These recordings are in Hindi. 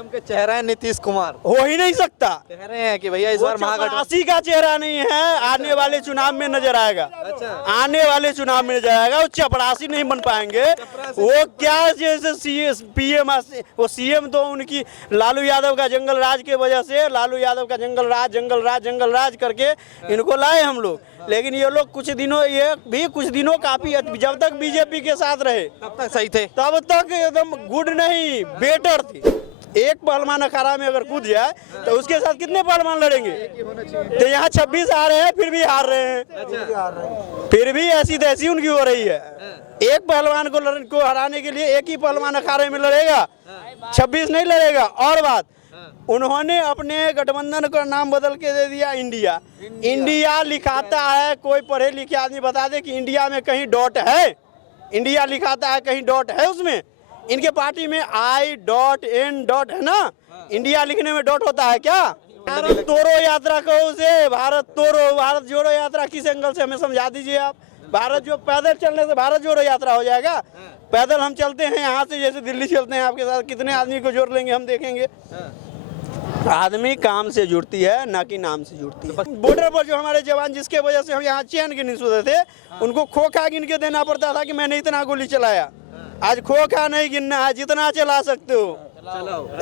पीएम के चेहरा है नीतीश कुमार, हो ही नहीं सकता। कह रहे हैं कि भैया इस बार महागठबंधन। 80 का चेहरा नहीं है, आने वाले चुनाव में नजर आएगा। अच्छा, आने वाले चुनाव में नजर आएगा। वो चपरासी नहीं बन पाएंगे। वो क्या जैसे पीएम, वो सीएम तो उनकी लालू यादव का जंगल राज के वजह से, लालू यादव का जंगल राज करके इनको लाए हम लोग। लेकिन ये लोग कुछ दिनों काफी, जब तक बीजेपी के साथ रहे तब तक सही थे। तब तक एकदम गुड नहीं, बेटर थी। एक पहलवान अखाड़ा में अगर कूद जाए तो उसके साथ कितने पहलवान लड़ेंगे? तो यहाँ 26 आ रहे हैं, फिर भी हार रहे हैं। फिर भी ऐसी तैसी उनकी हो रही है। एक पहलवान को हराने के लिए एक ही पहलवान अखाड़े में लड़ेगा, 26 नहीं लड़ेगा। और बात, उन्होंने अपने गठबंधन का नाम बदल के दे दिया इंडिया लिखाता है। कोई पढ़े लिखे आदमी बता दे कि इंडिया में कहीं डॉट है? इंडिया लिखाता है, कहीं डॉट है उसमें? इनके पार्टी में I.N. है ना, इंडिया लिखने में डॉट होता है क्या? भारत तोड़ो यात्रा कहो उसे, भारत तोड़ो, भारत जोड़ो यात्रा किस एंगल से हमें समझा दीजिए आप। भारत जो पैदल चलने से भारत जोड़ो यात्रा हो जाएगा? पैदल हम चलते हैं यहाँ से, जैसे दिल्ली चलते हैं आपके साथ, कितने आदमी को जोड़ लेंगे हम देखेंगे। आदमी काम से जुड़ती है, ना कि नाम से जुड़ती है। बॉर्डर पर जो हमारे जवान, जिसके वजह से हम यहाँ चैन के नहीं सोते थे, उनको खोखा गिन के देना पड़ता था कि मैंने इतना गोली चलाया। आज खोखा नहीं गिनना है, जितना चला सकते हो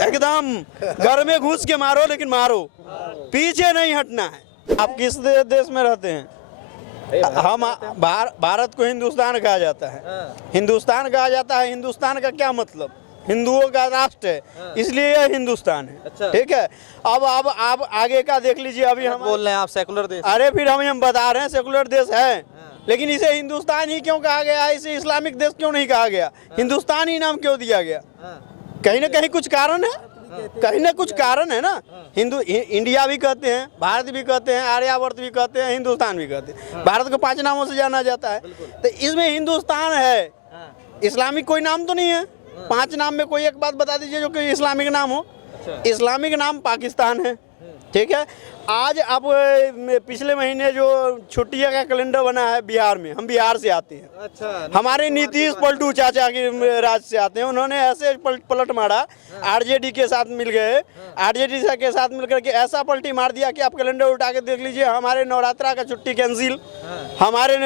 एकदम घर में घुस के मारो, लेकिन मारो, पीछे नहीं हटना है। आप किस देश में रहते हैं? हम भारत को हिंदुस्तान कहा जाता है। हिंदुस्तान कहा जाता है। हिंदुस्तान का क्या मतलब? हिंदुओं का राष्ट्र है, इसलिए यह हिंदुस्तान है। अच्छा। ठीक है। अब आप आगे का देख लीजिए। अभी हम बोल रहे हैं आप सेकुलर देश। अरे फिर हम बता रहे हैं सेकुलर देश है, लेकिन इसे हिंदुस्तान ही क्यों कहा गया? इसे इस्लामिक देश क्यों नहीं कहा गया? हिंदुस्तान ही नाम क्यों दिया गया? कहीं ना कहीं कुछ कारण है, कहीं ना कुछ कारण है ना। इंडिया भी कहते हैं, भारत भी कहते हैं, आर्यावर्त भी कहते हैं, हिंदुस्तान भी कहते हैं। भारत को 5 नामों से जाना जाता है, तो इसमें हिंदुस्तान है। इस्लामिक कोई नाम तो नहीं है। 5 नाम में कोई एक बात बता दीजिए जो कि इस्लामिक नाम हो। इस्लामिक नाम पाकिस्तान है। ठीक है। आज अब पिछले महीने जो छुट्टियों का कैलेंडर बना है बिहार में, हम बिहार से आते हैं। अच्छा। हमारे नीतीश पलटू चाचा के राज्य से आते हैं। उन्होंने ऐसे पलट मारा, आरजेडी के साथ मिल गए, आरजेडी के साथ मिलकर के ऐसा पलटी मार दिया कि आप कैलेंडर उठा के देख लीजिए। हमारे नवरात्रा का छुट्टी कैंसिल, हमारे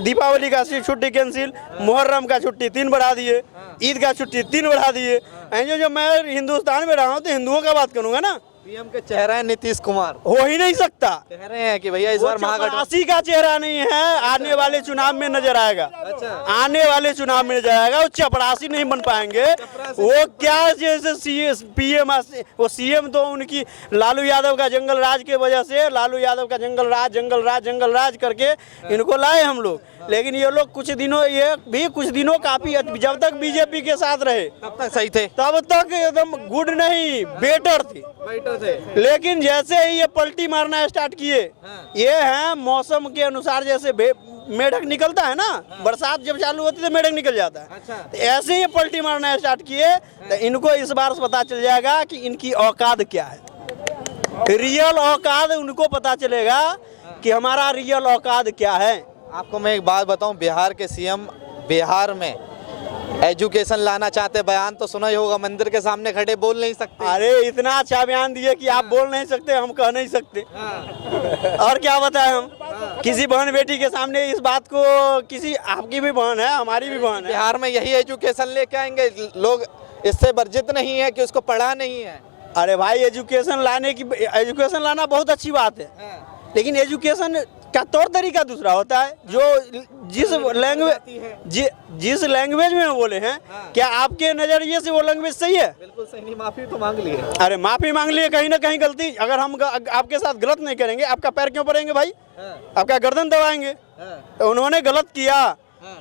दीपावली का छुट्टी कैंसिल, मुहर्रम का छुट्टी 3 बढ़ा दिए, ईद का छुट्टी 3 बढ़ा दिए। जो मैं हिंदुस्तान में रहा हूँ तो हिंदुओं का बात करूँगा ना। पीएम के चेहरा है नीतीश कुमार, हो ही नहीं सकता। कह रहे हैं कि भैया इस बार महागठबंधन। 80 का चेहरा नहीं है, आने वाले चुनाव में नजर आएगा। अच्छा। आने वाले चुनाव में नजर आएगा। वो चपरासी नहीं बन पाएंगे। वो क्या जैसे पीएम, वो सीएम तो उनकी लालू यादव का जंगल राज के वजह से, लालू यादव का जंगल राज करके इनको लाए हम लोग। लेकिन ये लोग कुछ दिनों काफी, जब तक बीजेपी के साथ रहे तब तक सही थे। तब तक एकदम गुड नहीं, बेटर थी। लेकिन जैसे ही ये पलटी मारना स्टार्ट किए, ये है मौसम के अनुसार, जैसे मेढक निकलता है ना, बरसात जब चालू होती है तो मेढक निकल जाता है। अच्छा। तो ऐसे ही पलटी मारना स्टार्ट किए तो इनको इस बार पता चल जाएगा कि इनकी औकात क्या है। रियल औकात उनको पता चलेगा कि हमारा रियल औकात क्या है। आपको मैं एक बात बताऊं, बिहार के सीएम बिहार में एजुकेशन लाना चाहते, बयान तो सुना ही होगा, मंदिर के सामने खड़े बोल नहीं सकते। अरे इतना अच्छा बयान दिए कि आप बोल नहीं सकते, हम कह नहीं सकते। और क्या बताएं हम किसी बहन बेटी के सामने इस बात को। किसी आपकी भी बहन है, हमारी भी बहन है। बिहार में यही एजुकेशन लेके आएंगे लोग, इससे वर्जित नहीं है कि उसको पढ़ा नहीं है। अरे भाई, एजुकेशन लाना बहुत अच्छी बात है, लेकिन एजुकेशन का तौर तरीका दूसरा होता है। जो जिस लैंग्वेज में बोले हैं, क्या आपके नजरिए से वो लैंग्वेज सही है? बिल्कुल सही नहीं, माफी तो मांग ली है। अरे माफी मांग लिए, कहीं ना कहीं गलती। अगर हम आपके साथ गलत नहीं करेंगे, आपका पैर क्यों पड़ेंगे भाई? आपका गर्दन दबाएंगे। तो उन्होंने गलत किया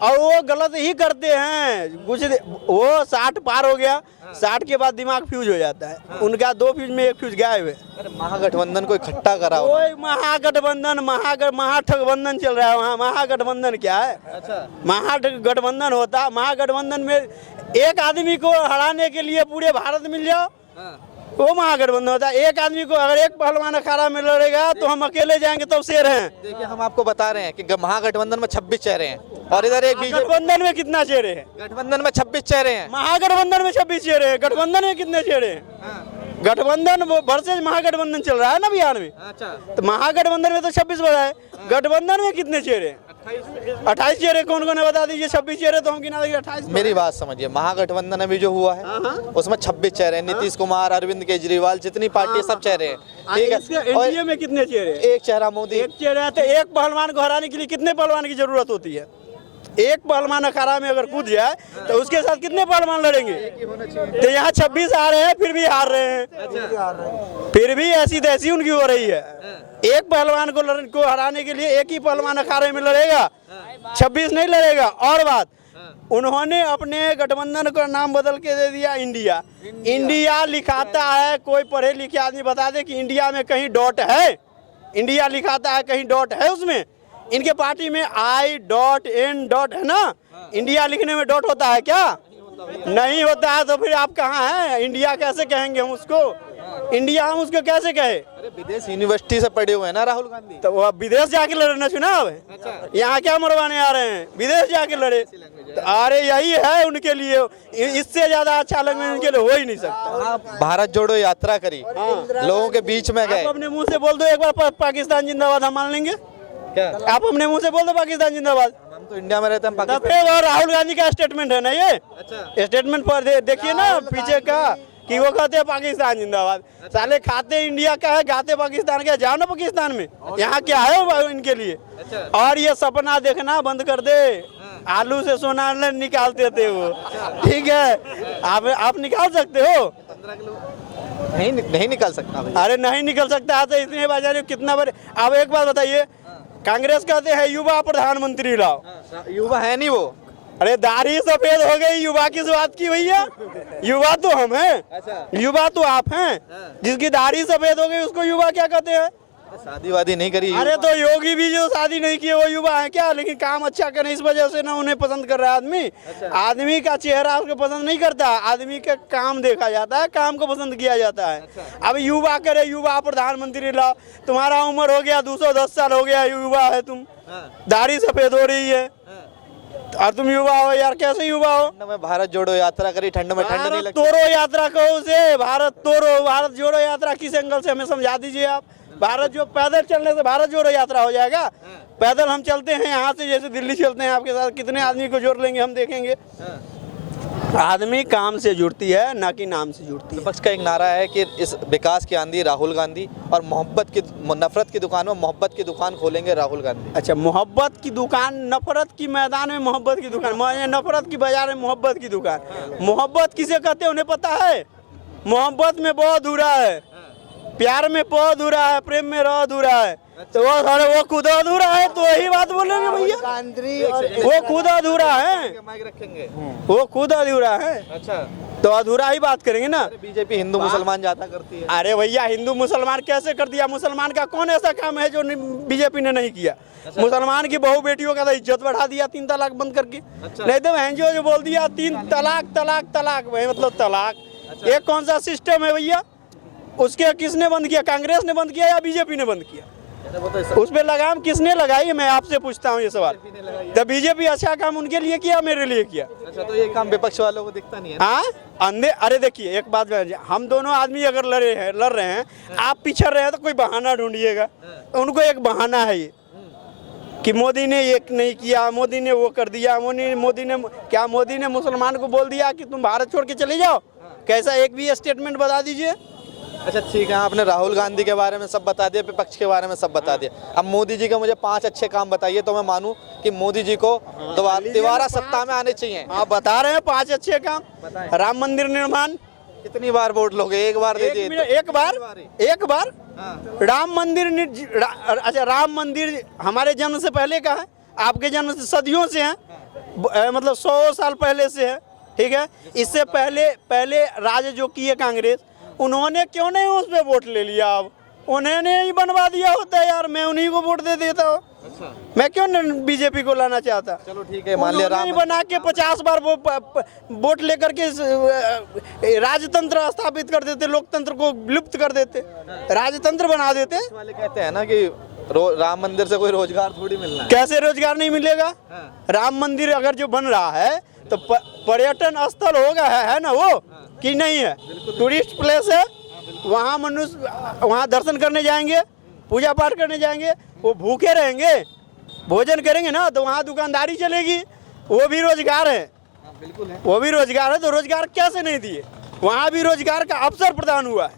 और वो गलत ही करते हैं। कुछ वो 60 पार हो गया, 60 के बाद दिमाग फ्यूज हो जाता है। उनका 2 फ्यूज में 1 फ्यूज गायब है। महागठबंधन को इकट्ठा करा, कोई महागठबंधन महाठगबंधन चल रहा है वहाँ। महागठबंधन क्या है? अच्छा। महागठबंधन महागठबंधन में एक आदमी को हराने के लिए पूरे भारत मिल जाओ, वो महागठबंधन होता है। एक आदमी को अगर एक पहलवान अखाड़ा में लड़ेगा तो हम अकेले जाएंगे तो शेर हैं। देखिए हम आपको बता रहे हैं कि महागठबंधन में 26 चेहरे हैं और इधर एक बीजेपी। गठबंधन में कितना चेहरे हैं? गठबंधन में 26 चेहरे हैं। महागठबंधन में 26 चेहरे हैं। गठबंधन में कितने चेहरे हैं? गठबंधन वर्सेज महागठबंधन चल रहा है ना बिहार में। अच्छा, तो महागठबंधन में तो 26 बड़ा है, गठबंधन में कितने चेहरे हैं? 28 चेहरे। कौन कौन है बता दीजिए। 26 चेहरे तो हम गिना देंगे, 28। मेरी बात समझिए, महागठबंधन अभी जो हुआ है उसमें 26 चेहरे हैं। नीतीश कुमार, अरविंद केजरीवाल, जितनी पार्टी सब चेहरे हैं, ठीक है। और एनडीए में कितने चेहरे हैं? एक चेहरा मोदी। एक चेहरा है। तो एक पहलवान को हराने के लिए कितने पहलवान की जरूरत होती है? एक पहलवान अखाड़ा में अगर कूद जाए तो उसके साथ कितने पहलवान लड़ेंगे? तो यहाँ 26 आ रहे हैं फिर भी हार रहे हैं। फिर भी ऐसी तैसी उनकी हो रही है। एक पहलवान को हराने के लिए एक ही पहलवान अखाड़े में लड़ेगा, 26 नहीं लड़ेगा। और बात, उन्होंने अपने गठबंधन का नाम बदल के दे दिया इंडिया। इंडिया लिखाता है, कोई पढ़े लिखे आदमी बता दे कि इंडिया में कहीं डॉट है? इंडिया लिखाता है, कहीं डॉट है उसमें? इनके पार्टी में I.N. है ना। इंडिया लिखने में डॉट होता है क्या? नहीं होता है। तो फिर आप कहाँ हैं? इंडिया कैसे कहेंगे हम उसको? इंडिया हम उसको कैसे कहे? अरे विदेश यूनिवर्सिटी से पढ़े हुए हैं ना राहुल गांधी। तो वो विदेश जाके लड़ना चुनाव है। यहाँ क्या मरवाने आ रहे हैं? विदेश जाके लड़े। तो अरे यही है उनके लिए, इससे ज्यादा अच्छा लैंग्वेज उनके लिए हो ही नहीं सकता। भारत जोड़ो यात्रा करी, लोगों के बीच में गए। आप अपने मुंह से बोल दो एक बार पाकिस्तान जिंदाबाद, हम मान लेंगे। क्या आप अपने मुंह से बोल दो पाकिस्तान जिंदाबाद। हम तो इंडिया में रहते हैं, तब पाकिस्तान। फिर राहुल गांधी का स्टेटमेंट है ना ये। अच्छा, स्टेटमेंट पर देखिए ना पीछे का कि वो कहते हैं पाकिस्तान जिंदाबाद। साले खाते इंडिया का है, गाते पाकिस्तान का। जाओ ना पाकिस्तान में, यहाँ क्या है वो इनके लिए। और ये सपना देखना बंद कर दे। आलू से सोना निकालते थे वो, ठीक है। आप निकाल सकते हो? 15 किलो नहीं निकाल सकता भाई। अरे नहीं निकल सकता है तो इतने बाजार कितना बड़े। अब एक बात बताइए, कांग्रेस कहते हैं युवा प्रधानमंत्री लाओ। युवा है नहीं वो। अरे दाढ़ी सफेद हो गई, युवा किस बात की भैया? युवा तो हम हैं। अच्छा, युवा तो आप हैं। जिसकी दाढ़ी सफेद हो गई उसको युवा क्या कहते हैं? शादी वादी नहीं करी। अरे तो योगी भी जो शादी नहीं किए वो युवा है क्या? लेकिन काम अच्छा करें इस वजह से ना उन्हें पसंद कर रहा है आदमी। आदमी का चेहरा उसको पसंद नहीं करता, आदमी का काम देखा जाता है, काम को पसंद किया जाता है। अब युवा करे, युवा प्रधानमंत्री लाओ। तुम्हारा उम्र हो गया 210 साल हो गया, युवा है तुम, दाढ़ी सफेद हो रही है और तुम युवा हो यार, कैसे युवा हो? ठंड में भारत जोड़ो यात्रा करी, ठंड में ठंड नहीं भारत लगती। तोड़ो यात्रा कहो उसे, भारत तोड़ो। भारत जोड़ो यात्रा किस एंगल से हमें समझा दीजिए आप। भारत जो पैदल चलने से भारत जोड़ो यात्रा हो जाएगा? पैदल हम चलते हैं यहाँ से, जैसे दिल्ली चलते हैं आपके साथ, कितने आदमी को जोड़ लेंगे हम देखेंगे। आदमी काम से जुड़ती है ना कि नाम से जुड़ती है। विपक्ष का एक नारा है कि इस विकास की आंधी राहुल गांधी और मोहब्बत की, नफरत की दुकान में मोहब्बत की दुकान खोलेंगे राहुल गांधी। अच्छा, मोहब्बत की दुकान, नफरत की मैदान में मोहब्बत की दुकान, नफरत की बाजार में मोहब्बत की दुकान। मोहब्बत किसे कहते हैं उन्हें पता है? मोहब्बत में बहुत अधूरा है, प्यार में प अधूरा है, प्रेम में र अधूरा है। तो वो खुद अधूरा है, तो यही बात बोलेंगे भैया। वो खुद अधूरा है, माइक रखेंगे। वो खुद अधूरा है, अच्छा, तो अधूरा ही बात करेंगे ना। बीजेपी हिंदू मुसलमान ज्यादा करती है। अरे भैया, हिंदू मुसलमान कैसे कर दिया? मुसलमान का कौन ऐसा काम है जो बीजेपी ने नहीं किया? मुसलमान की बहू बेटियों का तो इज्जत बढ़ा दिया 3 तलाक बंद करके। नहीं तो बहन जो बोल दिया 3 तलाक तलाक तलाक, भाई मतलब तलाक। ये कौन सा सिस्टम है भैया? उसके किसने बंद किया? कांग्रेस ने बंद किया या बीजेपी ने बंद किया? उस पे लगाम किसने लगाई? मैं आपसे पूछता हूँ ये सवाल। तो बीजेपी अच्छा काम उनके लिए किया, मेरे लिए किया। अच्छा, तो ये काम विपक्ष वालों को दिखता नहीं है? हाँ, अंधे। अरे देखिए एक बात, हम दोनों आदमी अगर लड़ रहे हैं, आप पिछड़ रहे हैं तो कोई बहाना ढूंढिएगा। उनको एक बहाना है ये कि मोदी ने ये नहीं किया, मोदी ने वो कर दिया, मोदी ने मुसलमान को बोल दिया कि तुम भारत छोड़ के चले जाओ? कैसा एक भी स्टेटमेंट बता दीजिए। अच्छा ठीक है, आपने राहुल गांधी के बारे में सब बता दिया, विपक्ष के बारे में सब बता दिया। अब मोदी जी के मुझे 5 अच्छे काम बताइए तो मैं मानूं कि मोदी जी को दोबारा सत्ता में आने चाहिए। आप बता रहे हैं 5 अच्छे काम। राम मंदिर निर्माण। कितनी बार वोट लोगे? एक बार दे दिए। एक बार राम मंदिर अच्छा, राम मंदिर हमारे जन्म से पहले का है, आपके जन्म से सदियों से है, मतलब 100 साल पहले से है, ठीक है। इससे पहले राज जो किए कांग्रेस, उन्होंने क्यों नहीं उस पर वोट ले लिया? अब उन्होंने ही बनवा दिया होता है यार, मैं उन्हीं को वोट दे देता हूँ। मैं क्यों बीजेपी को लाना चाहता? चलो ठीक है, मान लिया उन्होंने राम बना के 50 बार वो वोट लेकर के राजतंत्र स्थापित कर देते, लोकतंत्र को विलुप्त कर देते, राजतंत्र बना देते। वाले कहते हैं ना कि राम मंदिर से कोई रोजगार थोड़ी मिलना है। कैसे रोजगार नहीं मिलेगा? राम मंदिर अगर जो बन रहा है तो पर्यटन स्थल होगा, है ना वो, कि नहीं है? टूरिस्ट प्लेस है, वहाँ मनुष्य वहाँ दर्शन करने जाएंगे, पूजा पाठ करने जाएंगे, वो भूखे रहेंगे, भोजन करेंगे ना, तो वहाँ दुकानदारी चलेगी, वो भी रोजगार है। बिल्कुल है, वो भी रोजगार है। तो रोजगार कैसे नहीं दिए? वहाँ भी रोजगार का अवसर प्रदान हुआ है,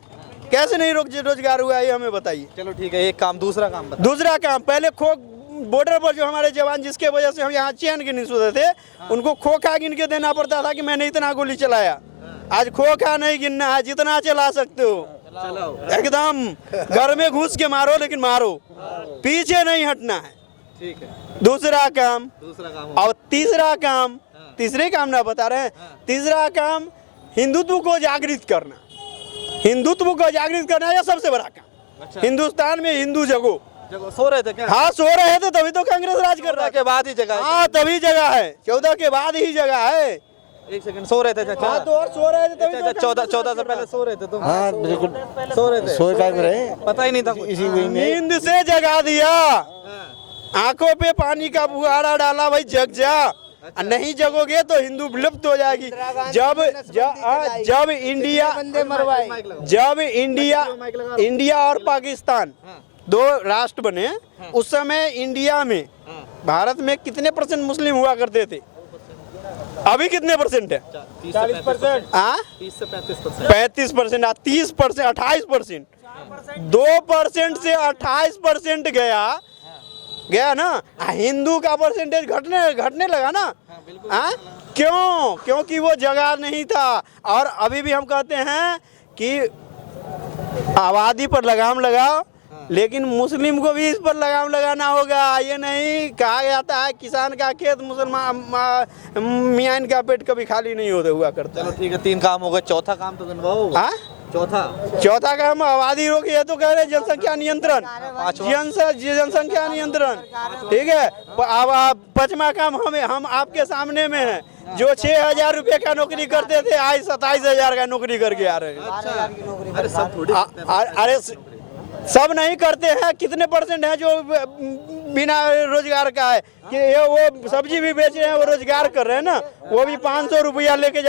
कैसे नहीं रोजगार हुआ है, ये हमें बताइए। चलो ठीक है, एक काम, दूसरा काम बताओ। दूसरा काम, पहले बॉर्डर पर जो हमारे जवान, जिसके वजह से हम यहाँ चैन गिन नहीं सोते थे, उनको खोखा गिन के देना पड़ता था कि मैंने इतना गोली चलाया। आज खोखा नहीं गिनना है, जितना चला सकते हो एकदम घर में घुस के मारो, लेकिन मारो, पीछे नहीं हटना है। ठीक है, दूसरा काम। हो। और तीसरा काम, तीसरे काम ना बता रहे हैं, तीसरा काम हिंदुत्व को जागृत करना। हिंदुत्व को जागृत करना यह सबसे बड़ा काम। हिंदुस्तान में हिंदू जगो। सो रहे थे क्या? हाँ, सो रहे थे, तभी तो कांग्रेस राज कर रहा है। के बाद ही जगह है। हाँ, तभी जगह है, 14 के बाद ही जगह है। एक सेकंड, सो रहे थे चाचा? हाँ, तो और सो रहे थे तभी तो 14 से पहले सो रहे थे तुम? हाँ बिल्कुल, सो रहे थे, सोए काय में रहे, पता ही नहीं था कुछ। इसी वही में नींद से जगा दिया, आंखों पे पानी का फुहारा डाला, भाई जग जा। नहीं जगोगे तो हिंदू विलुप्त हो जाएगी। जब इंडिया और पाकिस्तान दो राष्ट्र बने, उस समय इंडिया में, भारत में कितने % मुस्लिम हुआ करते थे? अभी कितने % है? 40%। हाँ, 30 से 35%। 35%, 30%, 28%, 2% से 28% गया ना। हिंदू का परसेंटेज घटने लगा ना। हाँ, क्यों? क्योंकि वो जगह नहीं था। और अभी भी हम कहते हैं कि आबादी पर लगाम लगाओ, लेकिन मुस्लिम को भी इस पर लगाम लगाना होगा। ये नहीं कहा जाता है किसान का खेत मुसलमान मियाँ का पेट कभी खाली नहीं होते हुआ करता। चलो ठीक है, 3 काम हो गए, चौथा काम तो गिनवाओ। हाँ, चौथा काम आबादी रोकी है, तो कह रहे जनसंख्या नियंत्रण, जनसंख्या नियंत्रण। ठीक है, अब 5वां काम हम आपके सामने में है। जो 6,000 रुपये का नौकरी करते थे, आज 27,000 का नौकरी करके आ रहे हैं। अरे सब थोड़ी, अरे सब नहीं करते हैं। कितने % है जो बिना रोजगार का है? कि ये वो सब्जी भी बेच रहे हैं, वो रोजगार कर रहे हैं ना। वो भी 500 रुपया लेके